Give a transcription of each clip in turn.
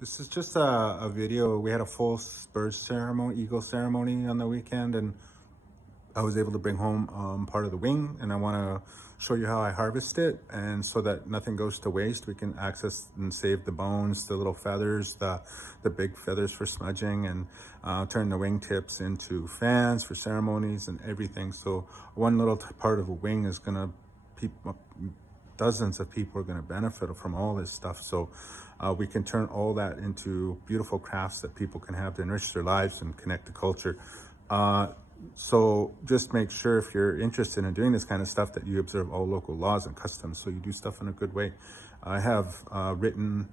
This is just a video. We had a full bird ceremony, eagle ceremony on the weekend, and I was able to bring home part of the wing, and I want to show you how I harvest it, and so that nothing goes to waste. We can access and save the bones, the little feathers, the big feathers for smudging, and turn the wing tips into fans for ceremonies and everything. So one little part of a wing is gonna dozens of people are going to benefit from all this stuff. So we can turn all that into beautiful crafts that people can have to enrich their lives and connect to culture. So just make sure, if you're interested in doing this kind of stuff, that you observe all local laws and customs, so you do stuff in a good way. I have written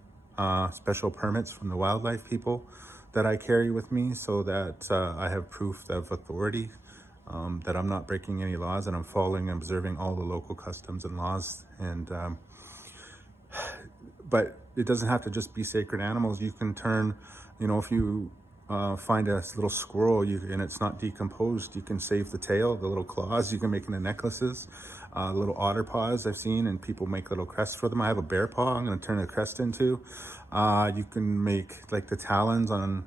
special permits from the wildlife people that I carry with me, so that I have proof of authority, that I'm not breaking any laws, and I'm following and observing all the local customs and laws. And but it doesn't have to just be sacred animals. You can turn, if you find a little squirrel and it's not decomposed, you can save the tail, the little claws, you can make into necklaces. Little otter paws I've seen, and people make little crests for them. I have a bear paw I'm going to turn a crest into. You can make like the talons on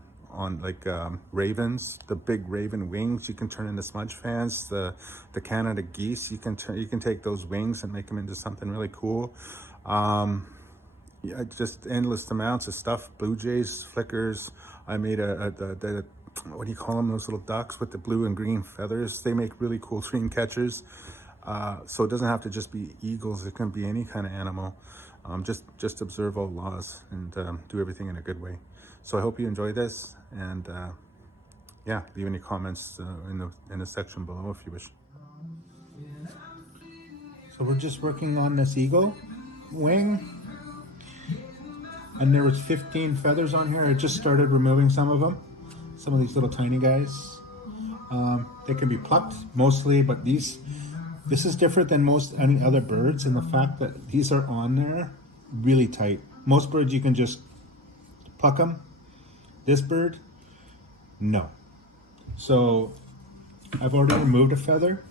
like ravens, the big raven wings, you can turn into smudge fans. The Canada geese, you can take those wings and make them into something really cool. Yeah, just endless amounts of stuff. Blue jays, flickers. I made the what do you call them, those little ducks with the blue and green feathers. They make really cool dream catchers. So it doesn't have to just be eagles, it can be any kind of animal. Just observe all laws and do everything in a good way. So I hope you enjoy this, and yeah, leave any comments in the section below if you wish. So we're just working on this eagle wing, and there was 15 feathers on here. I just started removing some of them, some of these little tiny guys. They can be plucked mostly, but this is different than most any other birds in the fact that these are on there really tight. Most birds you can just pluck them. This bird, no. So I've already removed a feather,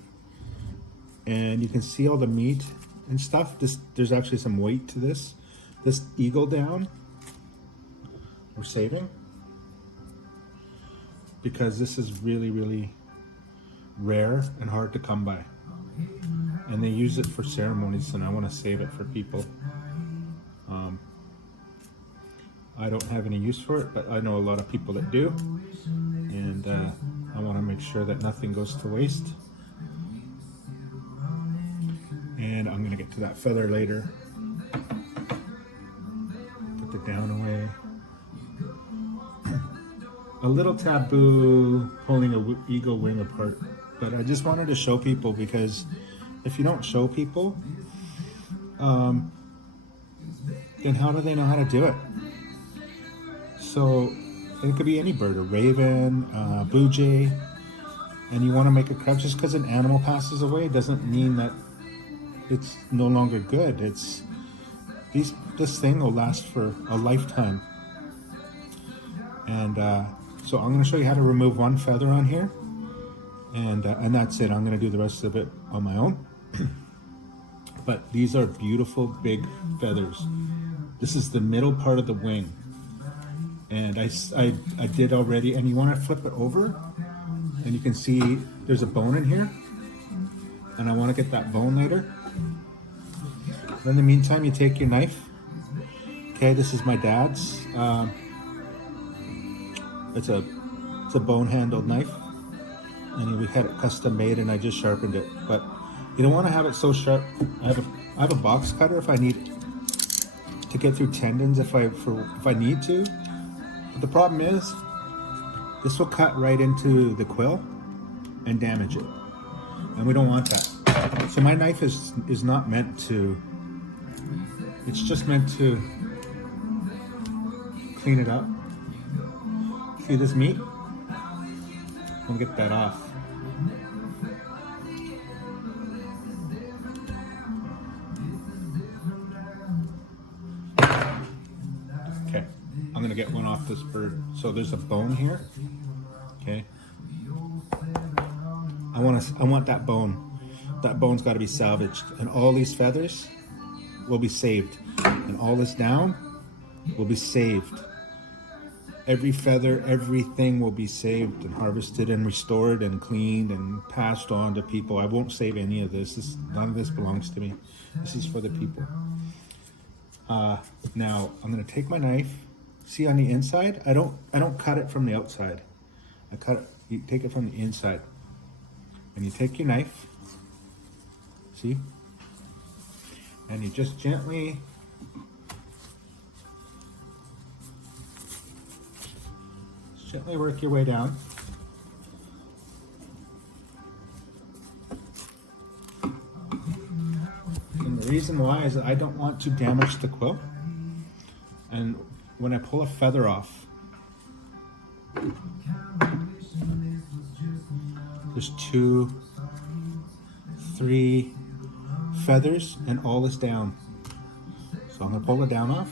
and you can see all the meat and stuff. There's actually some weight to this. This eagle down, we're saving, because this is really, really rare and hard to come by. And they use it for ceremonies, and I want to save it for people. I don't have any use for it, but I know a lot of people that do, and I want to make sure that nothing goes to waste. And I'm going to get to that feather later. Put the down away. A little taboo pulling an eagle wing apart, but I just wanted to show people, because if you don't show people, then how do they know how to do it? So it could be any bird, a raven, blue jay, and you want to make a crest. Just because an animal passes away doesn't mean that it's no longer good. This thing will last for a lifetime. And so I'm going to show you how to remove one feather on here, and that's it. I'm going to do the rest of it on my own. But these are beautiful big feathers. This is the middle part of the wing, and I did already. And you want to flip it over, and you can see there's a bone in here, and I want to get that bone later. In the meantime, you take your knife. Okay, this is my dad's. It's a bone-handled knife, and we had it custom made, and I just sharpened it. But you don't want to have it so sharp. I have a box cutter if I need to get through tendons if I need to. But the problem is, this will cut right into the quill and damage it, and we don't want that. So my knife is not meant to. It's just meant to clean it up. See this meat? I'm gonna get that off. Okay, I'm gonna get one off this bird. So there's a bone here. Okay, I want that bone. That bone's got to be salvaged, and all these feathers will be saved, and all this down will be saved. Every feather, everything will be saved and harvested and restored and cleaned and passed on to people. I won't save any of this. None of this belongs to me. This is for the people. Now I'm going to take my knife. See on the inside, I don't cut it from the outside. You take it from the inside. And you take your knife, see? And you just gently work your way down. And the reason why is that I don't want to damage the quilt. And when I pull a feather off, there's 2, 3 feathers and all this down. So I'm gonna pull the down off.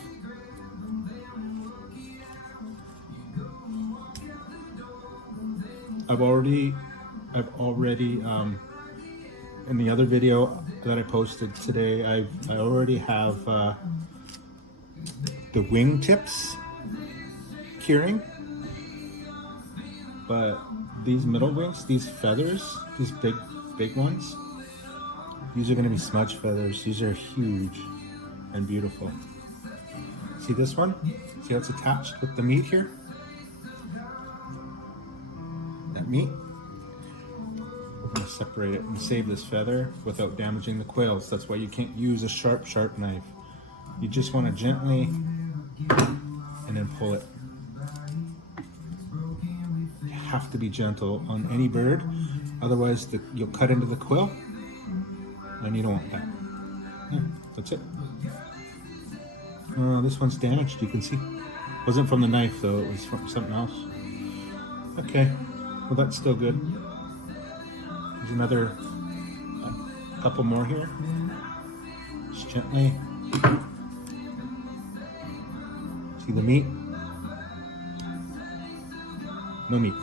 I've already in the other video that I posted today, I already have the wing tips curing, but these middle wings, these feathers, these big ones, these are going to be smudge feathers. These are huge and beautiful. See this one? See how it's attached with the meat here? That meat? We're going to separate it and save this feather without damaging the quails. That's why you can't use a sharp knife. You just want to gently and then pull it. You have to be gentle on any bird, otherwise you'll cut into the quill and you don't want that. Yeah, that's it. This one's damaged, you can see. It wasn't from the knife though, it was from something else. Okay, well that's still good. There's another couple more here. Just gently. See the meat? No meat.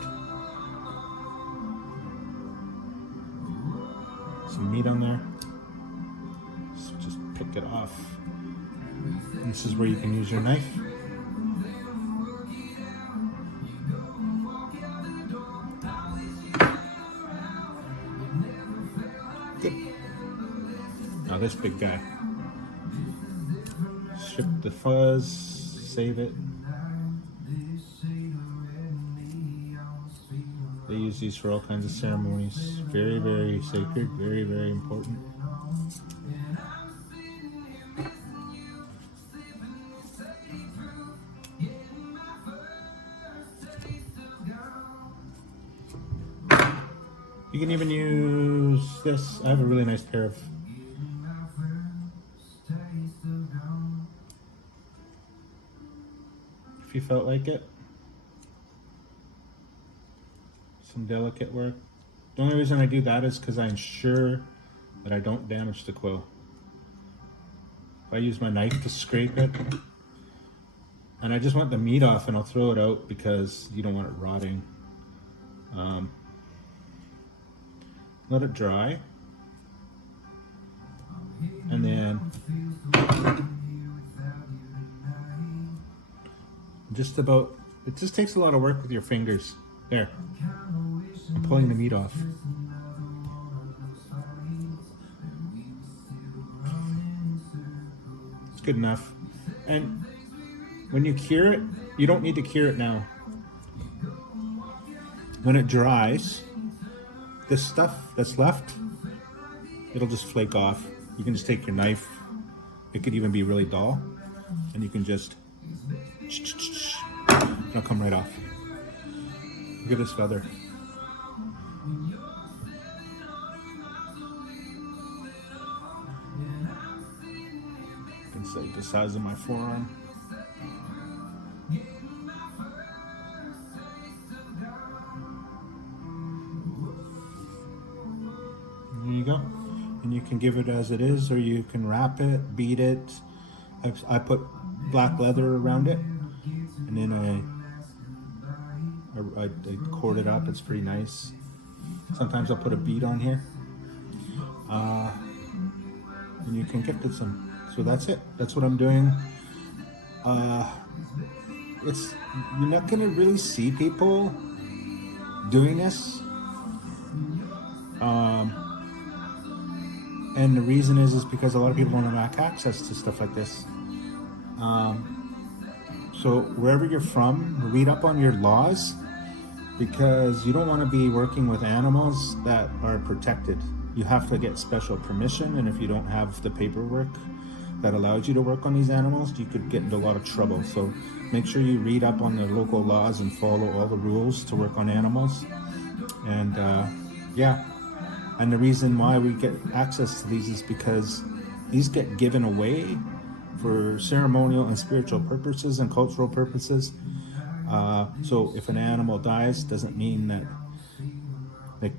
Some meat on there. So just pick it off. And this is where you can use your knife. Good. Now this big guy. Strip the fuzz, save it. They use these for all kinds of ceremonies. Very, very sacred, very, very important. You can even use this. I have a really nice pair of if you felt like it. Some delicate work. The only reason I do that is because I ensure that I don't damage the quill. If I use my knife to scrape it, and I just want the meat off and I'll throw it out because you don't want it rotting. Let it dry. And then it just takes a lot of work with your fingers. There. I'm pulling the meat off. It's good enough. And when you cure it, you don't need to cure it now. When it dries, this stuff that's left, it'll just flake off. You can just take your knife. It could even be really dull. And you can just, it'll come right off. Look at this feather. It's like the size of my forearm. There you go. And you can give it as it is, or you can wrap it, beat it. I put black leather around it, and then I cord it up. It's pretty nice. Sometimes I'll put a bead on here, and you can gift it some. So that's it. That's what I'm doing. you're not going to really see people doing this. And the reason is because a lot of people don't have access to stuff like this. So wherever you're from, read up on your laws, because you don't want to be working with animals that are protected. You have to get special permission, and if you don't have the paperwork that allows you to work on these animals, you could get into a lot of trouble. So make sure you read up on the local laws and follow all the rules to work on animals. And yeah, and the reason why we get access to these is because these get given away for ceremonial and spiritual purposes and cultural purposes. So if an animal dies, doesn't mean that like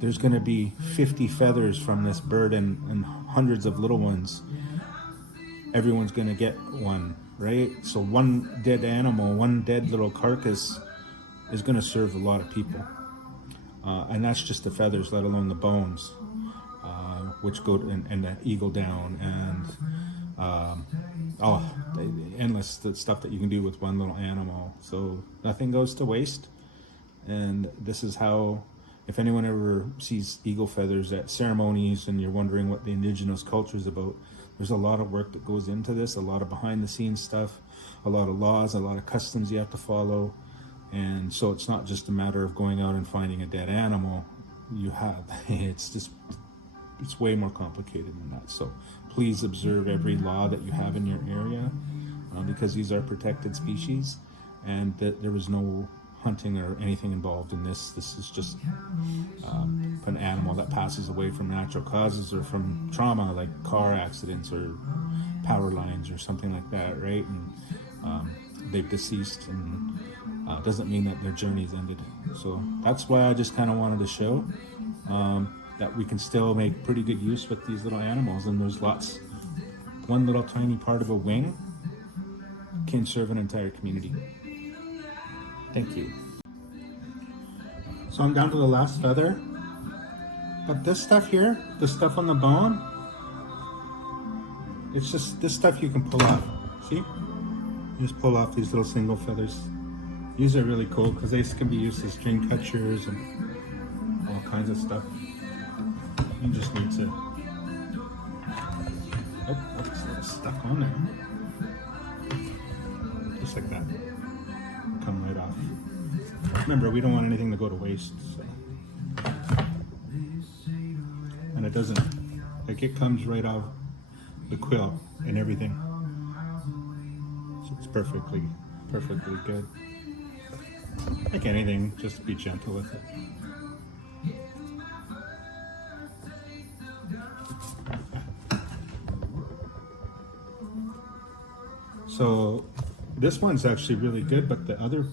there's going to be 50 feathers from this bird and hundreds of little ones. Everyone's going to get one, right? So one dead animal, one dead little carcass is going to serve a lot of people. And that's just the feathers, let alone the bones, which go and the eagle down and endless the stuff that you can do with one little animal. So nothing goes to waste. And this is how, if anyone ever sees eagle feathers at ceremonies and you're wondering what the indigenous culture is about, there's a lot of work that goes into this, a lot of behind the scenes stuff, a lot of laws, a lot of customs you have to follow. And so it's not just a matter of going out and finding a dead animal. It's way more complicated than that. So please observe every law that you have in your area, because these are protected species, and that there was no hunting or anything involved in this. This is just an animal that passes away from natural causes or from trauma, like car accidents or power lines or something like that, right? And they've deceased, and doesn't mean that their journey's ended. So that's why I just kind of wanted to show that we can still make pretty good use with these little animals. And there's lots. One little tiny part of a wing can serve an entire community. Thank you. So I'm down to the last feather. But this stuff here, the stuff on the bone, it's just this stuff you can pull off. See? You just pull off these little single feathers. These are really cool because they can be used as string catchers and all kinds of stuff. You just need to... Oh, it's stuck on there. Just like that. Come right off. Remember, we don't want anything to go to waste. So. And it doesn't, like it comes right off the quill and everything. So it's perfectly good. Like anything, just be gentle with it. So this one's actually really good, but the other,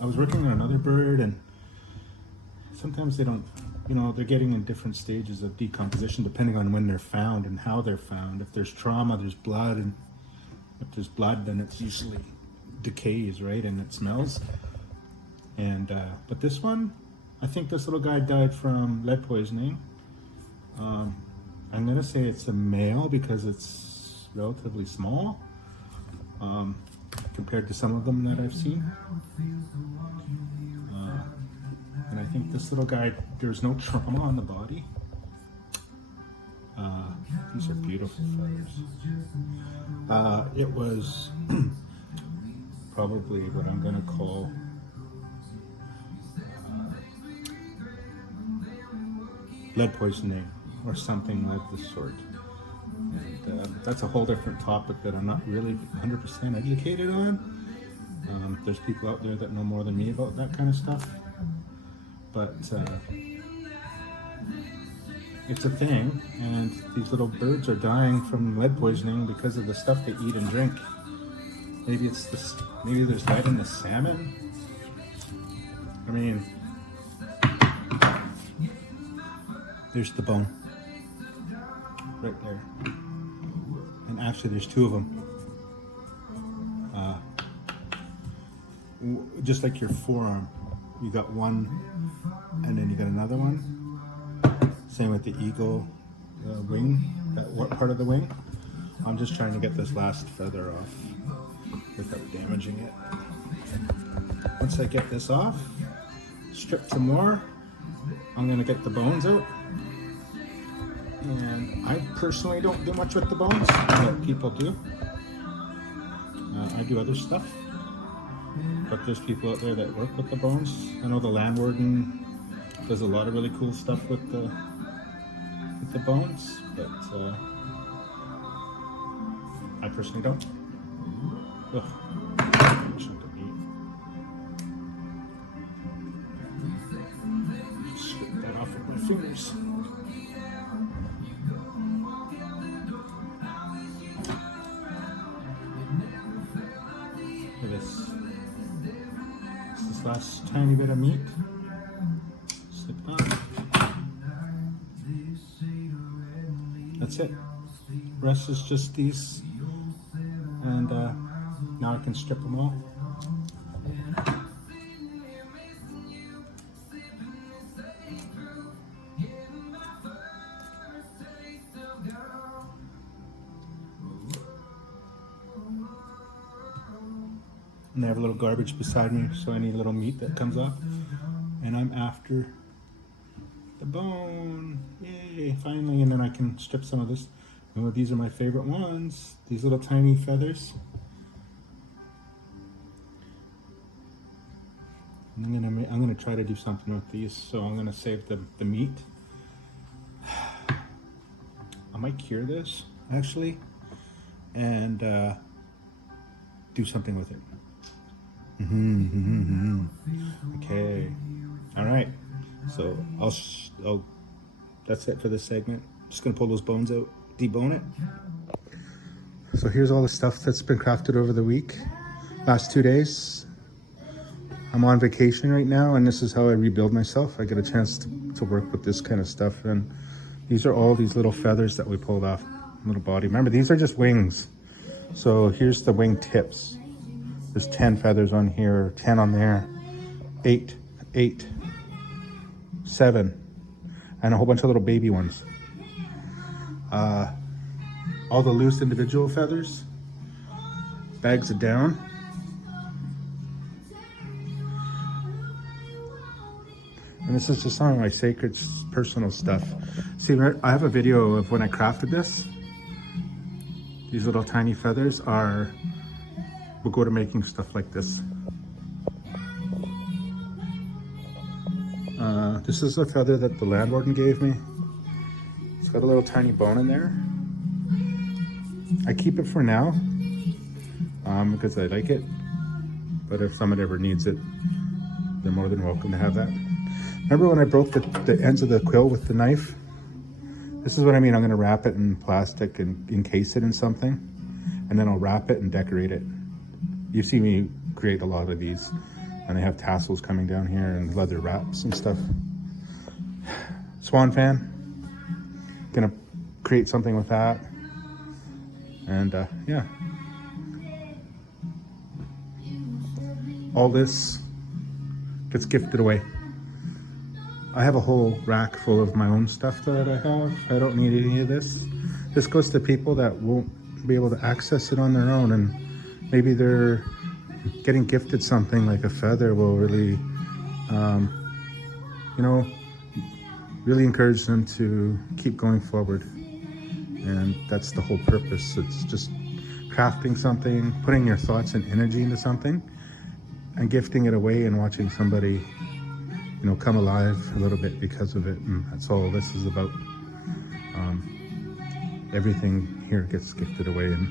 I was working on another bird, and sometimes they don't, they're getting in different stages of decomposition depending on when they're found and how they're found. If there's trauma, there's blood, and if there's blood, then it's usually decays, right, and it smells. And but this one, I think this little guy died from lead poisoning. I'm gonna say it's a male because it's relatively small compared to some of them that I've seen. And I think this little guy, there's no trauma on the body. These are beautiful feathers. It was probably what I'm gonna call lead poisoning or something like this sort. And that's a whole different topic that I'm not really 100% educated on. There's people out there that know more than me about that kind of stuff. But it's a thing, and these little birds are dying from lead poisoning because of the stuff they eat and drink. Maybe it's this. Maybe there's lead in the salmon. I mean, there's the bone right there, and actually there's two of them. Just like your forearm, you got one, and then you got another one. Same with the eagle wing, that part of the wing. I'm just trying to get this last feather off without damaging it. Once I get this off, strip some more, I'm gonna get the bones out. And I personally don't do much with the bones, but people do. I do other stuff, but there's people out there that work with the bones. I know the land warden does a lot of really cool stuff with the bones, but I personally don't. Ugh. Strip that off with my fingers. Look at this. This last tiny bit of meat. Slip on. That's it. Rest is just these, and now I can strip them all. And I have a little garbage beside me, so any little meat that comes off. And I'm after the bone. Yay, finally. And then I can strip some of this. Oh, these are my favorite ones. These little tiny feathers. And I'm gonna try to do something with these. So I'm gonna save the meat. I might cure this actually, and do something with it. Okay. All right. So I'll that's it for this segment. Just gonna pull those bones out, debone it. So here's all the stuff that's been crafted over the week, last 2 days. I'm on vacation right now, and this is how I rebuild myself. I get a chance to work with this kind of stuff, and these are all these little feathers that we pulled off, little body. Remember, these are just wings. So here's the wing tips. There's 10 feathers on here, 10 on there, 8, 7, and a whole bunch of little baby ones. All the loose individual feathers, bags it down. And this is just some of my sacred personal stuff. See, I have a video of when I crafted this. These little tiny feathers will go to making stuff like this. This is a feather that the land warden gave me. It's got a little tiny bone in there. I keep it for now because I like it. But if someone ever needs it, they're more than welcome to have that. Remember when I broke the ends of the quill with the knife? This is what I mean. I'm going to wrap it in plastic and encase it in something, and then I'll wrap it and decorate it. You see me create a lot of these, and I have tassels coming down here and leather wraps and stuff. Swan fan. Gonna create something with that, and yeah. All this gets gifted away. I have a whole rack full of my own stuff that I have. I don't need any of this. This goes to people that won't be able to access it on their own, and maybe they're getting gifted something like a feather will really, really encourage them to keep going forward. And that's the whole purpose. It's just crafting something, putting your thoughts and energy into something, and gifting it away and watching somebody come alive a little bit because of it. And that's all this is about. Everything here gets gifted away, and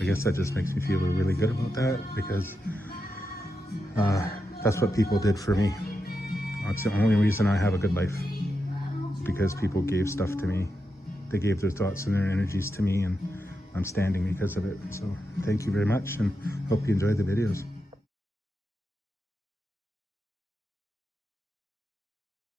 I guess that just makes me feel really good about that, because that's what people did for me. That's the only reason I have a good life, because people gave stuff to me. They gave their thoughts and their energies to me, and I'm standing because of it. So thank you very much, and hope you enjoyed the videos.